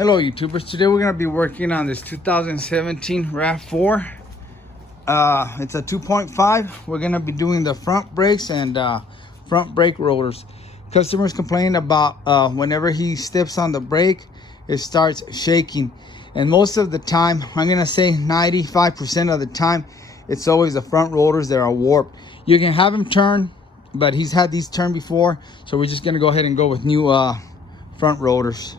Hello YouTubers, today we're going to be working on this 2017 RAV4. It's a 2.5. We're going to be doing the front brakes and front brake rotors. Customers complain about whenever he steps on the brake, it starts shaking. And most of the time, I'm going to say 95% of the time, it's always the front rotors that are warped. You can have him turn, but he's had these turned before, so we're just going to go ahead and go with new front rotors.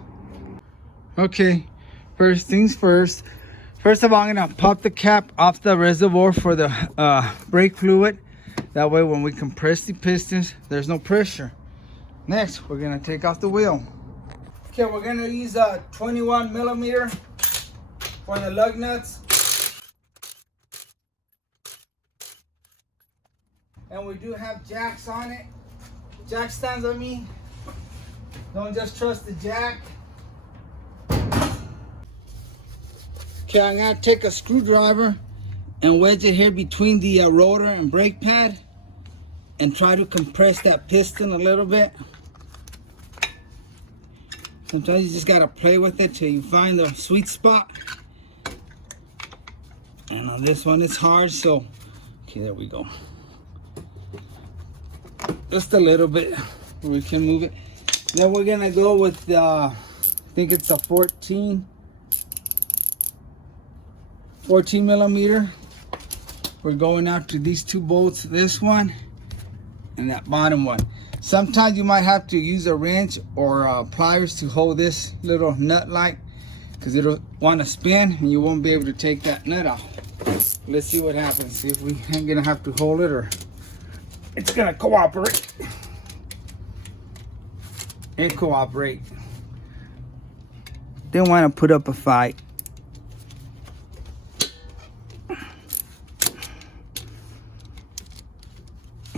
Okay, first things first. First of all, I'm gonna pop the cap off the reservoir for the brake fluid. That way when we compress the pistons, there's no pressure. Next, we're gonna take off the wheel. Okay, we're gonna use a 21 millimeter for the lug nuts. And we do have jacks on it. Jack stands on me. Don't just trust the jack. Okay, I'm gonna take a screwdriver and wedge it here between the rotor and brake pad and try to compress that piston a little bit. Sometimes you just gotta play with it till you find the sweet spot. And on this one it's hard, so okay, there we go. Just a little bit, we can move it. Then we're gonna go with I think it's a 14 millimeter. We're going out to these two bolts, this one and that bottom one. Sometimes you might have to use a wrench or pliers to hold this little nut light because it'll want to spin and you won't be able to take that nut off. Let's see what happens. See if we ain't gonna have to hold it or it's gonna cooperate. It cooperate. They want to put up a fight.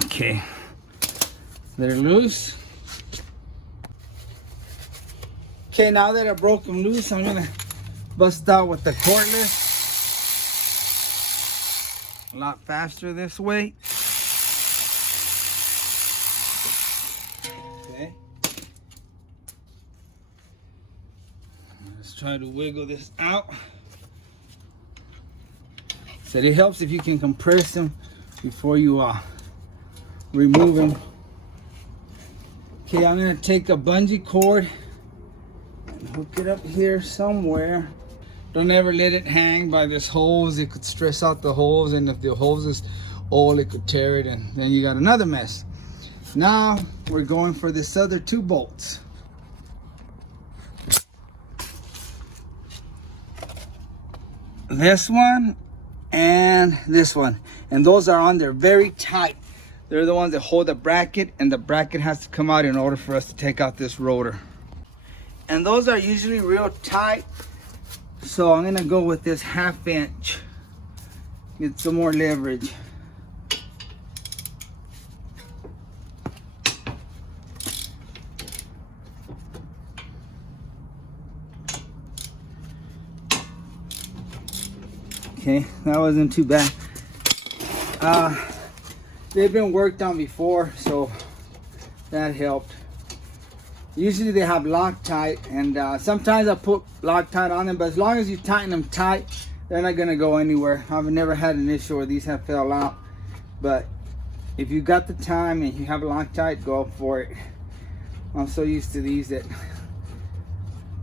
Okay, they're loose. Okay, now that I broke them loose, I'm gonna bust out with the cordless. A lot faster this way. Okay. Let's try to wiggle this out. So it helps if you can compress them before you remove them. Okay, I'm gonna take a bungee cord and hook it up here somewhere. Don't ever let it hang by this hose. It could stress out the hose, and if the hose is old, it could tear it, and then you got another mess. Now we're going for this other two bolts. This one and this one, and those are on there very tight. They're the ones that hold the bracket, and the bracket has to come out in order for us to take out this rotor. And those are usually real tight, so I'm gonna go with this 1/2 inch. Get some more leverage. Okay, that wasn't too bad. They've been worked on before, so that helped. Usually they have Loctite, and sometimes I put Loctite on them, but as long as you tighten them tight, they're not gonna go anywhere. I've never had an issue where these have fell out, but if you got the time and you have Loctite, go for it. I'm so used to these that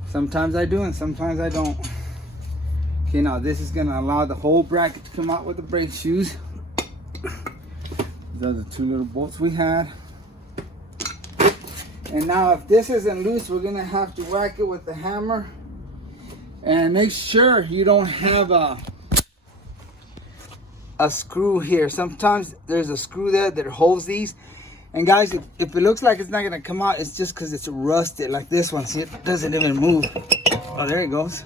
sometimes I do and sometimes I don't. Okay, now this is gonna allow the whole bracket to come out with the brake shoes. Those are the two little bolts we had. And now if this isn't loose, we're gonna have to whack it with the hammer. And make sure you don't have a screw here. Sometimes there's a screw there that holds these. And guys, if it looks like it's not gonna come out, it's just because it's rusted like this one. See, it doesn't even move. Oh, there it goes.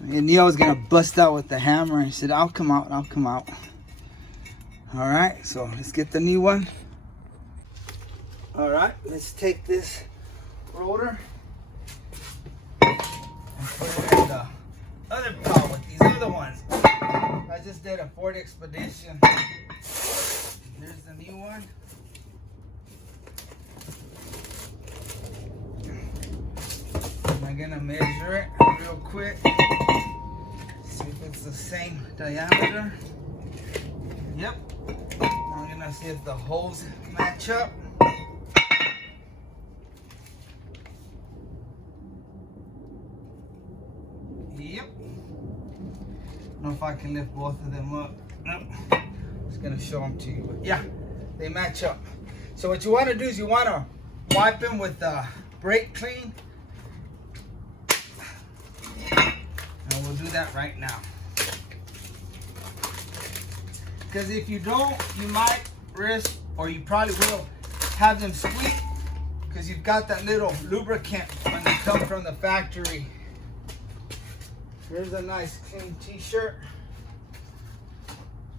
And Neil was gonna bust out with the hammer. He said, I'll come out, I'll come out. All right, so let's get the new one. All right, let's take this rotor and put it in the other pile with these other ones. I just did a Ford Expedition. There's the new one. gonna measure it real quick. See if it's the same diameter. Yep. I'm gonna see if the holes match up. Yep. I don't know if I can lift both of them up. Nope. Just gonna show them to you. But yeah, they match up. So what you want to do is you want to wipe them with brake clean. And we'll do that right now. Because if you don't, you might risk, or you probably will, have them squeak. Because you've got that little lubricant when they come from the factory. Here's a nice clean t-shirt.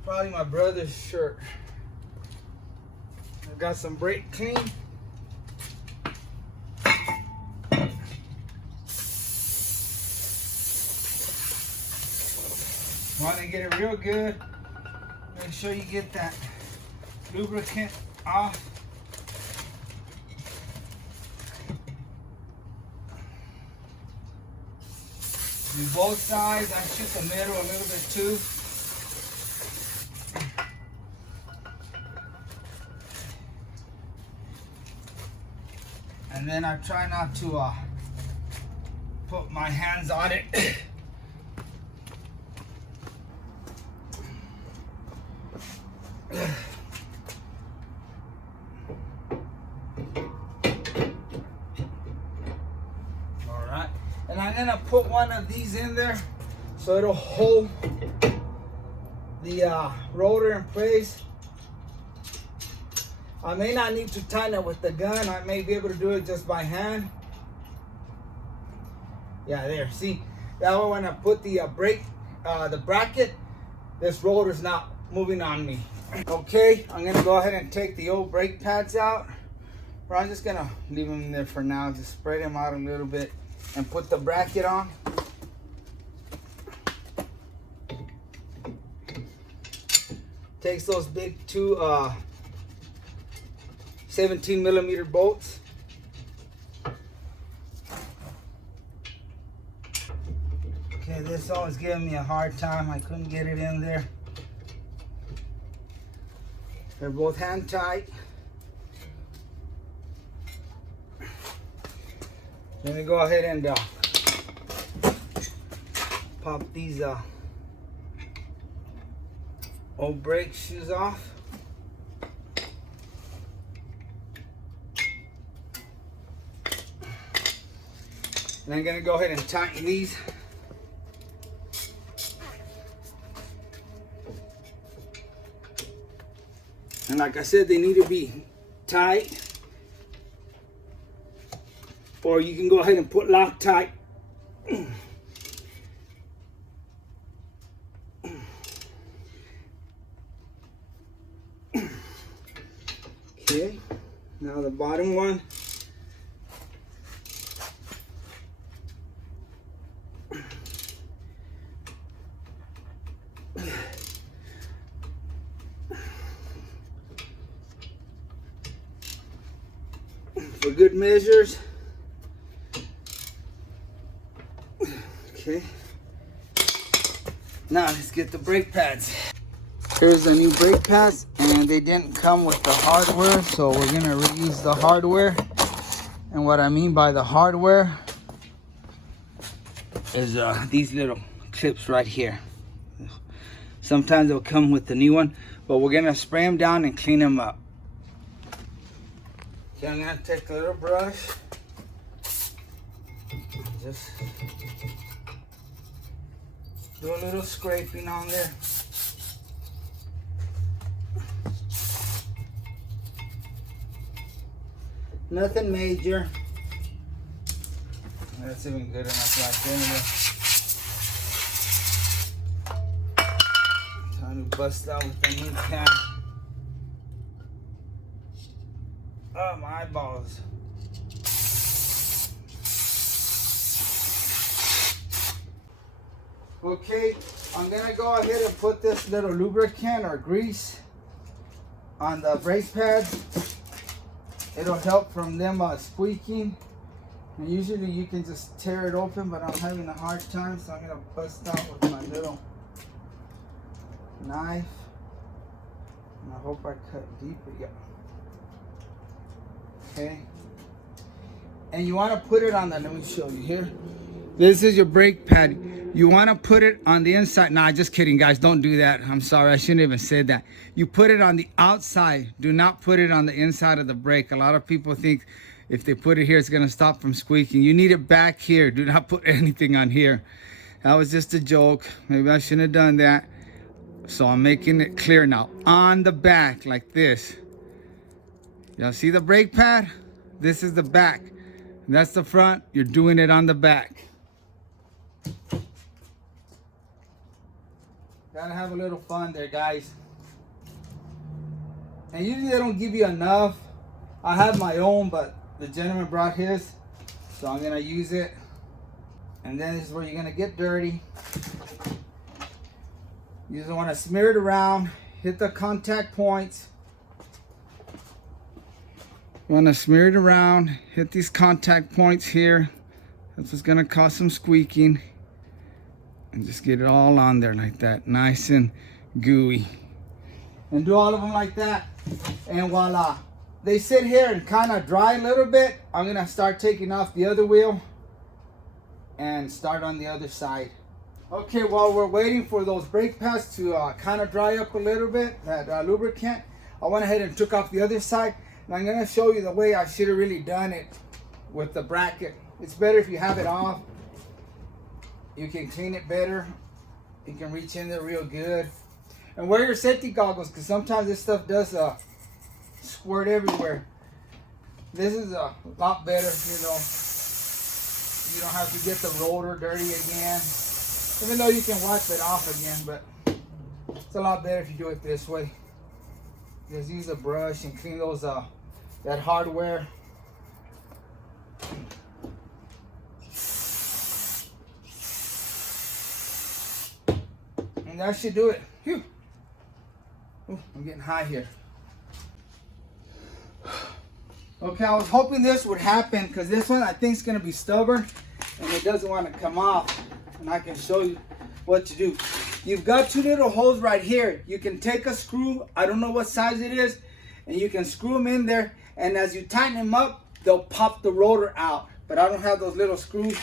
Probably my brother's shirt. I've got some brake clean. Want to get it real good. Make sure you get that lubricant off. Do both sides. I shoot the middle a little bit too. And then I try not to put my hands on it. Alright, and I'm gonna put one of these in there so it'll hold the rotor in place. I may not need to tighten it with the gun. I may be able to do it just by hand. Yeah, there. See, that way when I put the brake, the bracket, this rotor's not moving on me. Okay, I'm gonna go ahead and take the old brake pads out. Or I'm just gonna leave them there for now. Just spread them out a little bit and put the bracket on. Takes those big two 17mm bolts. Okay, this always giving me a hard time. I couldn't get it in there. They're both hand tight. Let me go ahead and pop these old brake shoes off. And I'm gonna go ahead and tighten these. And like I said, they need to be tight. Or you can go ahead and put Loctite. Okay, now the bottom one. For good measures. Okay. Now let's get the brake pads. Here's the new brake pads, and they didn't come with the hardware, so we're gonna reuse the hardware. And what I mean by the hardware is these little clips right here. Sometimes they'll come with the new one, but we're gonna spray them down and clean them up. Okay, I'm gonna take a little brush. Just do a little scraping on there. Nothing major. That's even good enough right there. Time to bust out with the new cap. Oh, my eyeballs. Okay, I'm gonna go ahead and put this little lubricant or grease on the brake pads. It'll help from them squeaking And usually you can just tear it open, but I'm having a hard time, so I'm gonna bust out with my little knife. And I hope I cut deeper. Yeah. Okay. And you want to put it on the, let me show you here. This is your brake pad. You want to put it on the inside. Nah, just kidding, guys. Don't do that. I'm sorry. I shouldn't even say that. You put it on the outside. Do not put it on the inside of the brake. A lot of people think if they put it here, it's going to stop from squeaking. You need it back here. Do not put anything on here. That was just a joke. Maybe I shouldn't have done that. So I'm making it clear now. On the back, like this. Y'all see the brake pad? This is the back. That's the front. You're doing it on the back. Gotta have a little fun there, guys. And usually they don't give you enough. I have my own, but the gentleman brought his, so I'm gonna use it. And then this is where you're gonna get dirty. You just wanna smear it around, hit the contact points. You wanna smear it around, hit these contact points here. That's what's gonna cause some squeaking. And just get it all on there like that, nice and gooey. And do all of them like that. And voila. They sit here and kind of dry a little bit. I'm gonna start taking off the other wheel and start on the other side. Okay, while we're waiting for those brake pads to kind of dry up a little bit, that lubricant, I went ahead and took off the other side. And I'm gonna show you the way I should have really done it with the bracket. It's better if you have it off. You can clean it better. You can reach in there real good. And wear your safety goggles, because sometimes this stuff does squirt everywhere. This is a lot better, you know. You don't have to get the rotor dirty again. Even though you can wipe it off again, but it's a lot better if you do it this way. Just use a brush and clean those that hardware. And that should do it. Phew. Ooh, I'm getting high here. Okay, I was hoping this would happen, because this one I think is going to be stubborn and it doesn't want to come off. And I can show you what to do. You've got two little holes right here. You can take a screw, I don't know what size it is, and you can screw them in there, and as you tighten them up, they'll pop the rotor out. But I don't have those little screws.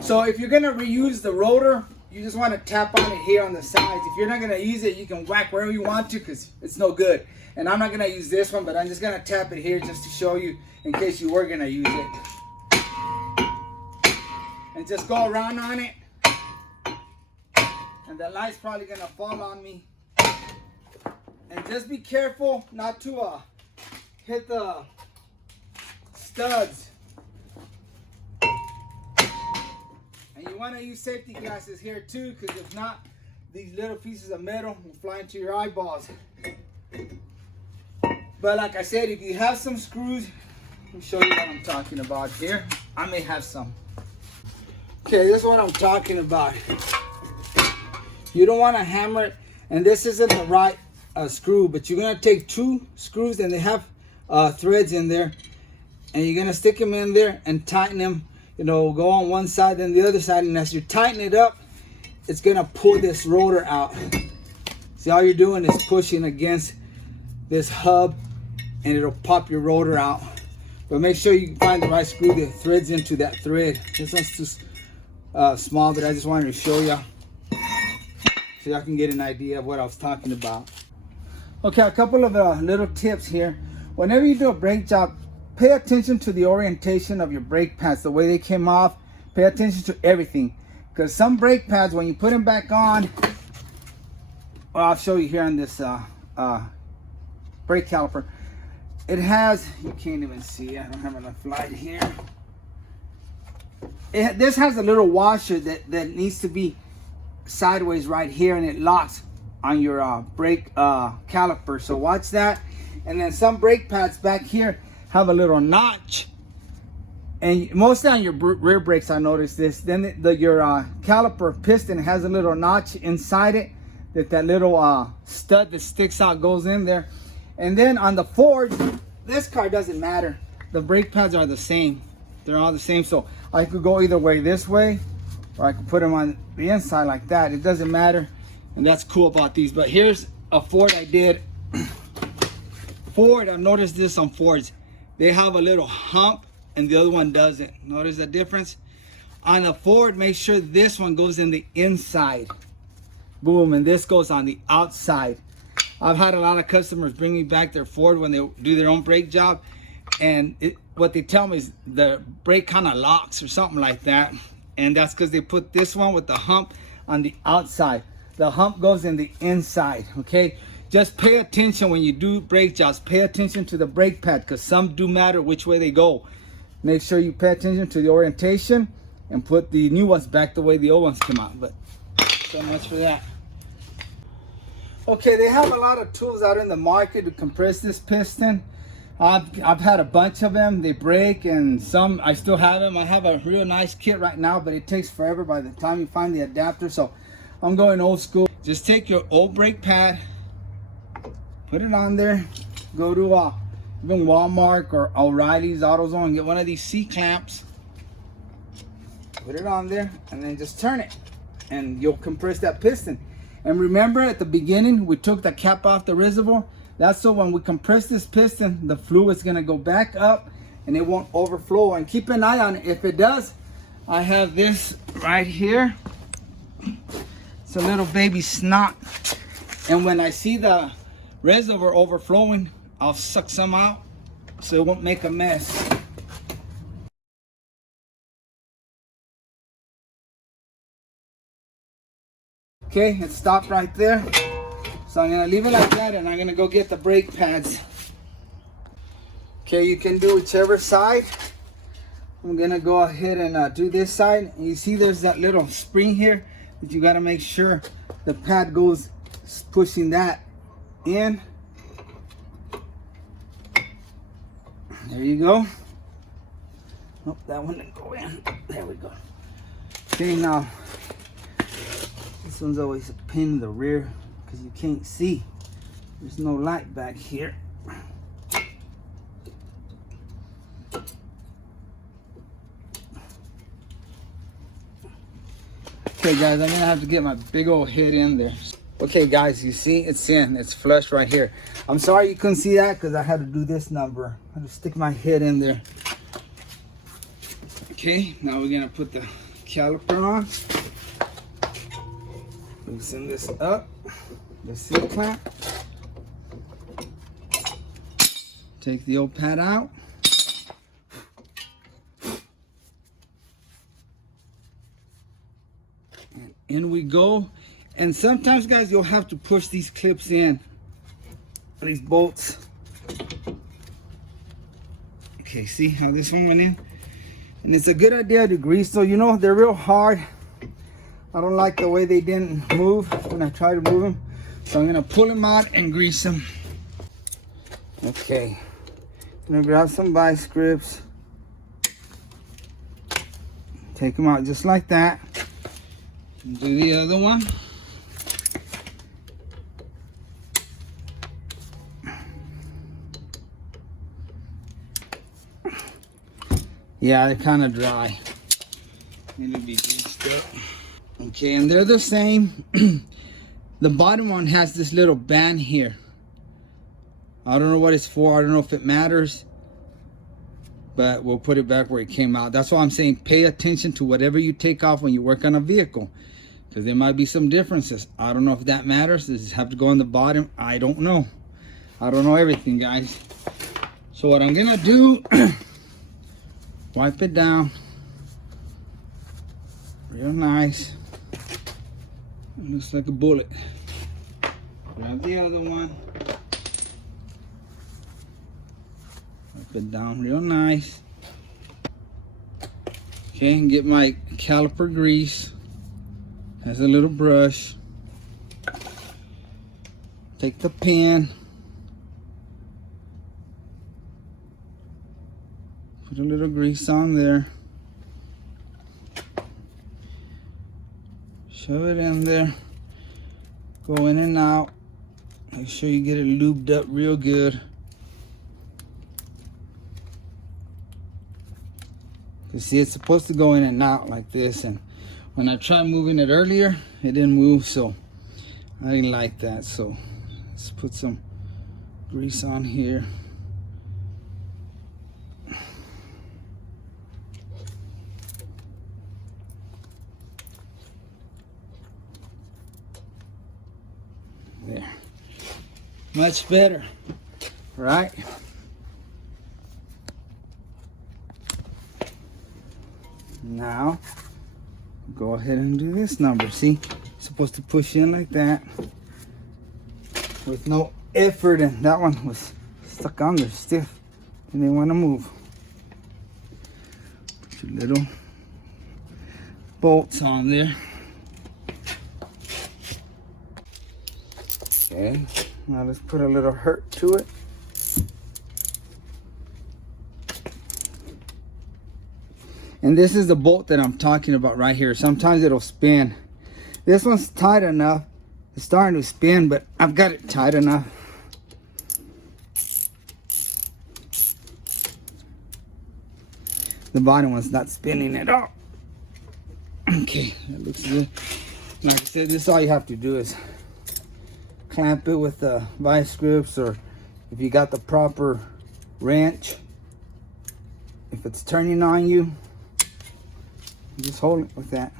So if you're going to reuse the rotor, you just want to tap on it here on the sides. If you're not going to use it, you can whack wherever you want to, because it's no good. And I'm not going to use this one, but I'm just going to tap it here just to show you in case you were going to use it. And just go around on it. And the light's probably going to fall on me. And just be careful not to hit the studs. And you want to use safety glasses here too, because if not, these little pieces of metal will fly into your eyeballs. But like I said, if you have some screws, let me show you what I'm talking about here. I may have some. Okay, this is what I'm talking about. You don't want to hammer it, and this isn't the right screw, but you're going to take two screws, and they have threads in there, and you're going to stick them in there and tighten them. You know, go on one side then the other side, and as you tighten it up, it's gonna pull this rotor out. See, all you're doing is pushing against this hub, and it'll pop your rotor out. But make sure you find the right screw that threads into that thread. This one's too small, but I just wanted to show you so y'all can get an idea of what I was talking about. Okay, a couple of little tips here. Whenever you do a brake job, pay attention to the orientation of your brake pads, the way they came off. Pay attention to everything. Because some brake pads, when you put them back on, well, I'll show you here on this brake caliper. It has, you can't even see, I don't have enough light here. This has a little washer that needs to be sideways right here, and it locks on your brake caliper. So watch that. And then some brake pads back here have a little notch, and mostly on your rear brakes I noticed this. Then your caliper piston has a little notch inside it, that little stud that sticks out goes in there. And then on the Ford, this car doesn't matter, the brake pads are the same. They're all the same. So I could go either way, this way, or I could put them on the inside like that. It doesn't matter. And that's cool about these. But here's a Ford I did. Ford, I've noticed this on Fords. They have a little hump and the other one doesn't. Notice the difference? On a Ford, make sure this one goes in the inside. Boom, and this goes on the outside. I've had a lot of customers bring me back their Ford when they do their own brake job, and what they tell me is the brake kind of locks or something like that, and that's because they put this one with the hump on the outside. The hump goes in the inside, okay? Just pay attention when you do brake jobs. Pay attention to the brake pad, because some do matter which way they go. Make sure you pay attention to the orientation and put the new ones back the way the old ones came out. But so much for that. Okay, they have a lot of tools out in the market to compress this piston. I've had a bunch of them. They break, and some I still have them. I have a real nice kit right now, but it takes forever by the time you find the adapter. So I'm going old school. Just take your old brake pad, put it on there, go to even Walmart or O'Reilly's, AutoZone, and get one of these C-clamps. Put it on there, and then just turn it, and you'll compress that piston. And remember, at the beginning, we took the cap off the reservoir. That's so when we compress this piston, the fluid's gonna go back up and it won't overflow. And keep an eye on it. If it does, I have this right here. It's a little baby snot. And when I see the reservoir overflowing, I'll suck some out so it won't make a mess. Okay, it stopped right there. So I'm gonna leave it like that, and I'm gonna go get the brake pads. Okay, you can do whichever side. I'm gonna go ahead and do this side. And you see there's that little spring here that you gotta make sure the pad goes pushing that in. There you go. Oh, that one didn't go in. There we go. Okay, now this one's always a pain in the rear because you can't see. There's no light back here. Okay guys, I'm gonna have to get my big old head in there. Okay guys, you see it's in, it's flush right here. I'm sorry you couldn't see that because I had to do this number. I had to stick my head in there. Okay, now we're gonna put the caliper on. Loosen this up, the C-clamp. Take the old pad out. And in we go. And sometimes guys, you'll have to push these clips in, these bolts. Okay, see how this one went in? And it's a good idea to grease, so you know they're real hard. I don't like the way they didn't move when I try to move them. So I'm gonna pull them out and grease them. Okay, I'm gonna grab some vice grips. Take them out just like that. And do the other one. Yeah, they're kind of dry. Need to be greased up. Okay, and they're the same. The bottom one has this little band here. I don't know what it's for. I don't know if it matters. But we'll put it back where it came out. That's why I'm saying pay attention to whatever you take off when you work on a vehicle. Because there might be some differences. I don't know if that matters. Does it have to go on the bottom? I don't know. I don't know everything, guys. So what I'm going to do, wipe it down. Real nice. It looks like a bullet. Grab the other one. Wipe it down real nice. Okay, and get my caliper grease. Has a little brush. Take the pin. Put a little grease on there. Shove it in there. Go in and out. Make sure you get it lubed up real good. You see, it's supposed to go in and out like this, and when I tried moving it earlier, it didn't move, so I didn't like that. So let's put some grease on here. There. Much better, right? Now, go ahead and do this number. See, supposed to push in like that with no effort, and that one was stuck on there stiff and they want to move. Put your little bolts on there. Okay, now let's put a little hurt to it. And this is the bolt that I'm talking about right here. Sometimes it'll spin. This one's tight enough. It's starting to spin, but I've got it tight enough. The bottom one's not spinning at all. Okay, that looks good. Like I said, this is all you have to do is clamp it with the vice grips, or if you got the proper wrench, if it's turning on you, just hold it with that.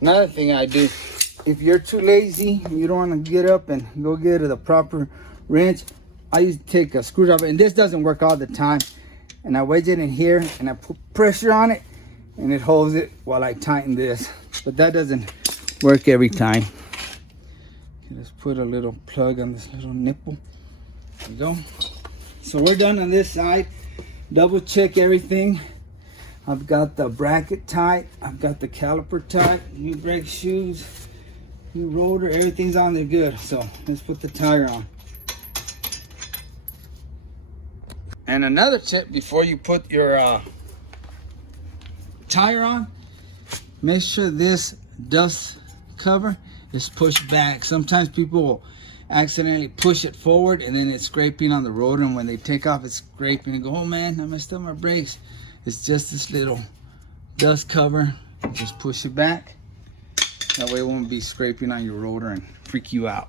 Another thing I do, if you're too lazy, you don't want to get up and go get the proper wrench, I used to take a screwdriver, and this doesn't work all the time, and I wedge it in here and I put pressure on it and it holds it while I tighten this, but that doesn't work every time. Okay, let's put a little plug on this little nipple. There we go. So we're done on this side. Double check everything. I've got the bracket tight, I've got the caliper tight, new brake shoes, new rotor, everything's on there good. So let's put the tire on. And another tip before you put your tire on, make sure this dust cover is pushed back. Sometimes people will accidentally push it forward and then it's scraping on the road, and when they take off it's scraping and go, oh man, I messed up my brakes. It's just this little dust cover. Just push it back. That way it won't be scraping on your rotor and freak you out.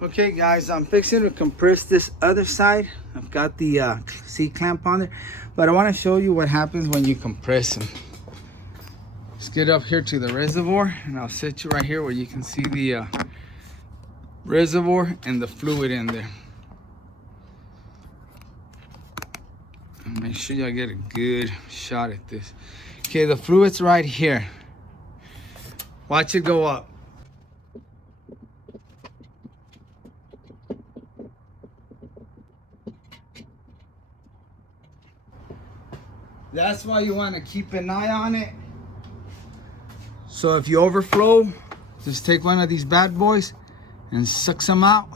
Okay guys, I'm fixing to compress this other side. I've got the C-clamp on there, but I want to show you what happens when you compress them. Let's get up here to the reservoir, and I'll set you right here where you can see the reservoir and the fluid in there. And make sure y'all get a good shot at this. Okay, the fluid's right here. Watch it go up. That's why you want to keep an eye on it. So if you overflow, just take one of these bad boys and suck some out,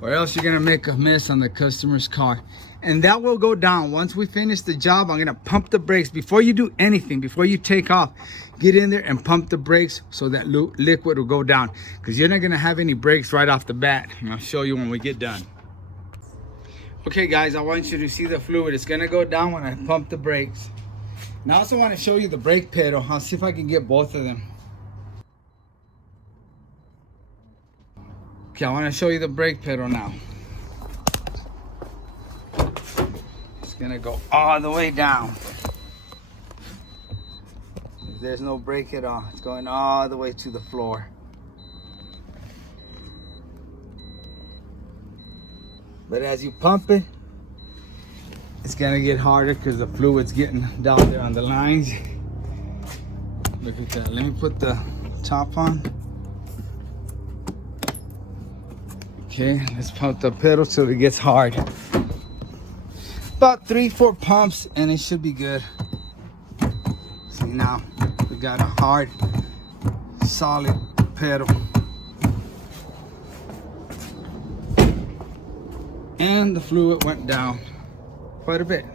or else you're gonna make a mess on the customer's car. And that will go down. Once we finish the job, I'm gonna pump the brakes. Before you do anything, before you take off, get in there and pump the brakes so that liquid will go down, because you're not gonna have any brakes right off the bat. And I'll show you when we get done. Okay guys, I want you to see the fluid. It's gonna go down when I pump the brakes. And I also want to show you the brake pedal. I'll see if I can get both of them. Okay, I want to show you the brake pedal now. It's gonna go all the way down. There's no brake at all. It's going all the way to the floor. But as you pump it, it's gonna get harder because the fluid's getting down there on the lines. Look at that. Let me put the top on. Okay, let's pump the pedal till it gets hard. About 3-4 pumps and it should be good. See, now we got a hard, solid pedal. And the fluid went down quite a bit.